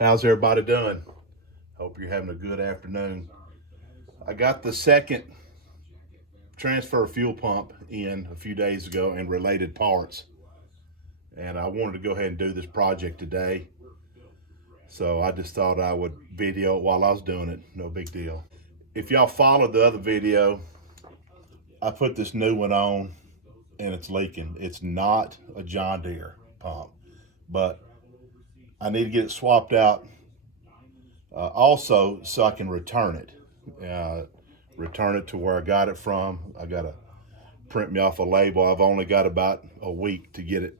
How's everybody doing? Hope you're having a good afternoon. I got the second transfer fuel pump in a few days ago and related parts. And I wanted to go ahead and do this project today. So I just thought I would video it while I was doing it. No big deal. If y'all followed the other video, I put this new one on and it's leaking. It's not a John Deere pump, but I need to get it swapped out also so I can return it. Return it to where I got it from. I got to print me off a label. I've only got about a week to get it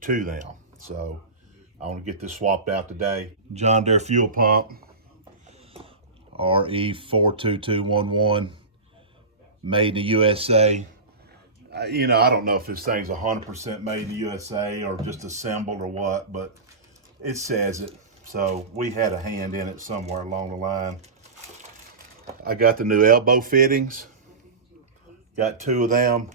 to them. So I want to get this swapped out today. John Deere fuel pump, RE42211, made in the USA. I don't know if this thing's 100% made in the USA or just assembled or what, but it says it. So we had a hand in it somewhere along the line. I got the new elbow fittings. Got 2 of them.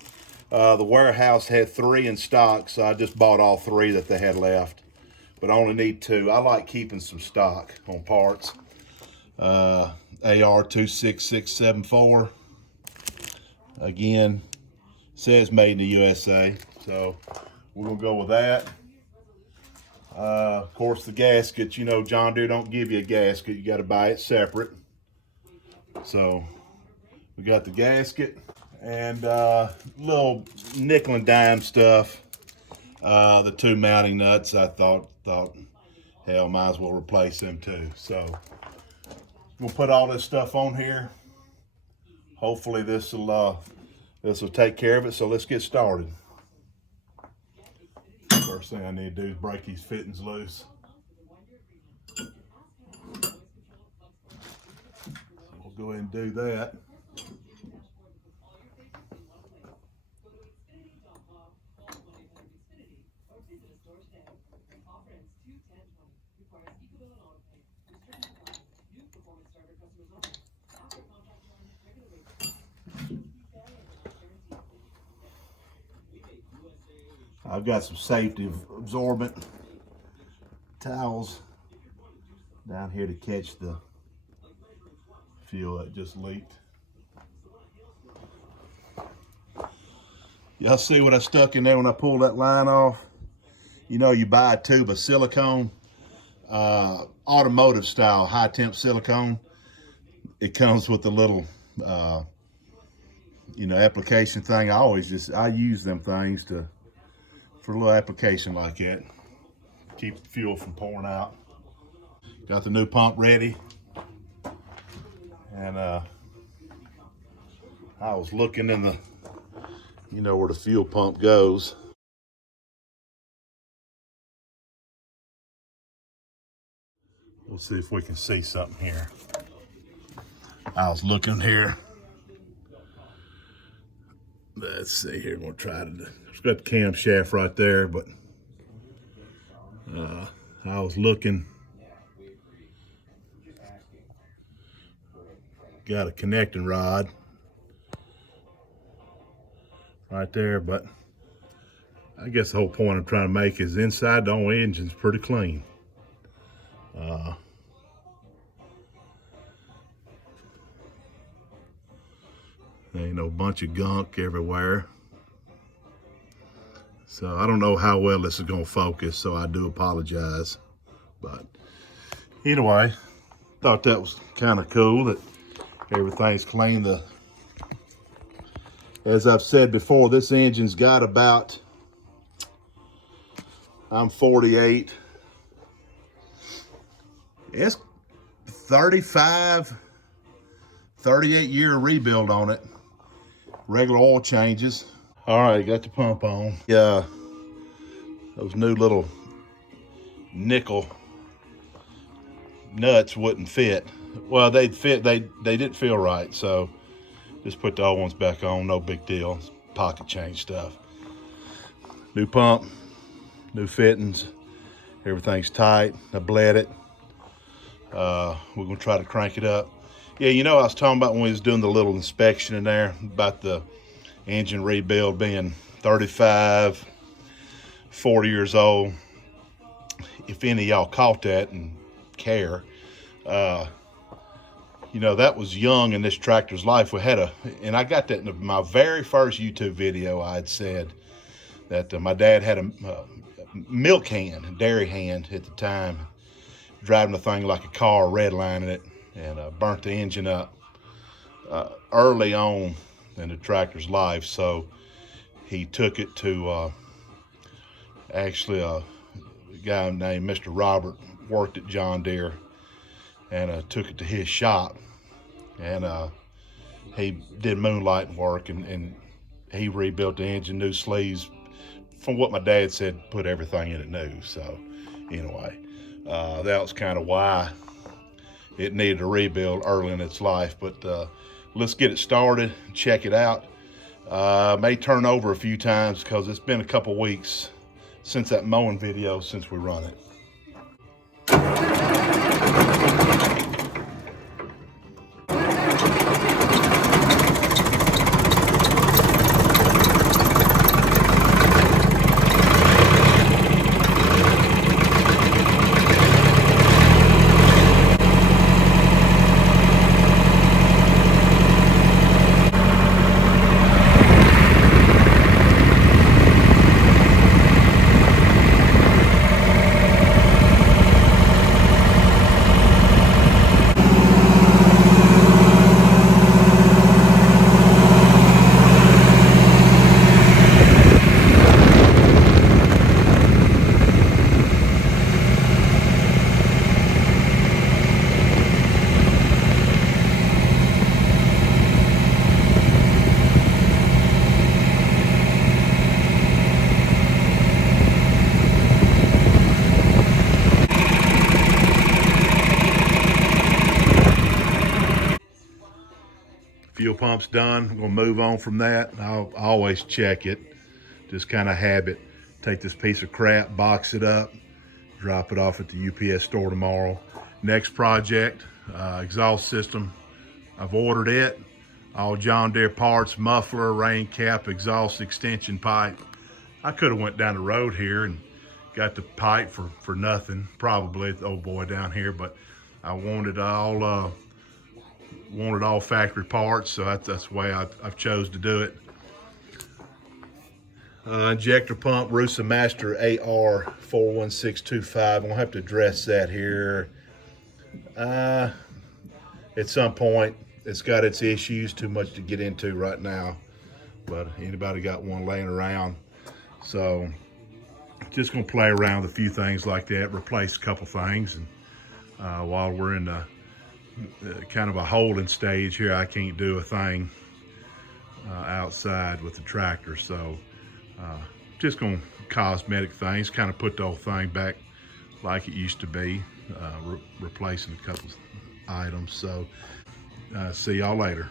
The warehouse had 3 in stock, so I just bought all 3 that they had left. But I only need 2. I like keeping some stock on parts. AR26674. Again, says made in the USA, so we're gonna go with that. Of course, the gasket, John Deere don't give you a gasket. You got to buy it separate. So we got the gasket and little nickel and dime stuff. The 2 mounting nuts, I thought, hell, might as well replace them too. So we'll put all this stuff on here. Hopefully this will take care of it. So let's get started. First thing I need to do is break these fittings loose. So we'll go ahead and do that. I've got some safety absorbent towels down here to catch the fuel that just leaked. Y'all see what I stuck in there when I pulled that line off? You buy a tube of silicone, automotive style high temp silicone. It comes with a little application thing. I use them things for a little application like that. Keep the fuel from pouring out. Got the new pump ready. And I was looking in the, where the fuel pump goes. We'll see if we can see something here. I was looking here. Let's see here. We'll try to. It's got the camshaft right there, but I was looking. Got a connecting rod right there, but I guess the whole point I'm trying to make is inside the whole engine's pretty clean. There ain't no bunch of gunk everywhere. So I don't know how well this is gonna focus, so I do apologize. But anyway, thought that was kind of cool that everything's clean. As I've said before, this engine's got about, I'm 48. It's 38 year rebuild on it. Regular oil changes. All right, got the pump on. Yeah, those new little nickel nuts wouldn't fit. Well, they'd fit. They didn't feel right, so just put the old ones back on. No big deal. It's pocket change stuff. New pump, new fittings. Everything's tight. I bled it. We're gonna try to crank it up. Yeah, I was talking about when we was doing the little inspection in there about the engine rebuild being 35, 40 years old. If any of y'all caught that and care. You know, that was young in this tractor's life. We had and I got that in my very first YouTube video. I had said that my dad had a milk hand, a dairy hand at the time, driving the thing like a car, redlining it, and burnt the engine up early on in the tractor's life. So he took it to actually a guy named Mr. Robert, worked at John Deere, and took it to his shop, and he did moonlighting work, and he rebuilt the engine, new sleeves. From what my dad said, put everything in it new. So anyway, that was kind of why it needed a rebuild early in its life. But let's get it started, check it out. May turn over a few times because it's been a couple weeks since that mowing video since we run it. Fuel pump's done. I'm gonna move on from that. I'll always check it, just kind of habit. Take this piece of crap, box it up, drop it off at the UPS store tomorrow. Next project, exhaust system. I've ordered it. All John Deere parts, muffler, rain cap, exhaust extension pipe. I could have went down the road here and got the pipe for nothing, probably, the old boy down here, but I wanted all factory parts, so that's the way I've chose to do it. Injector pump, Rusa Master AR41625. I'm gonna have to address that here at some point. It's got its issues, too much to get into right now, but anybody got one laying around? So just gonna play around with a few things like that, replace a couple things, and while we're in the kind of a holding stage here, I can't do a thing outside with the tractor. So just gonna cosmetic things, kind of put the whole thing back like it used to be, replacing a couple items. So see y'all later.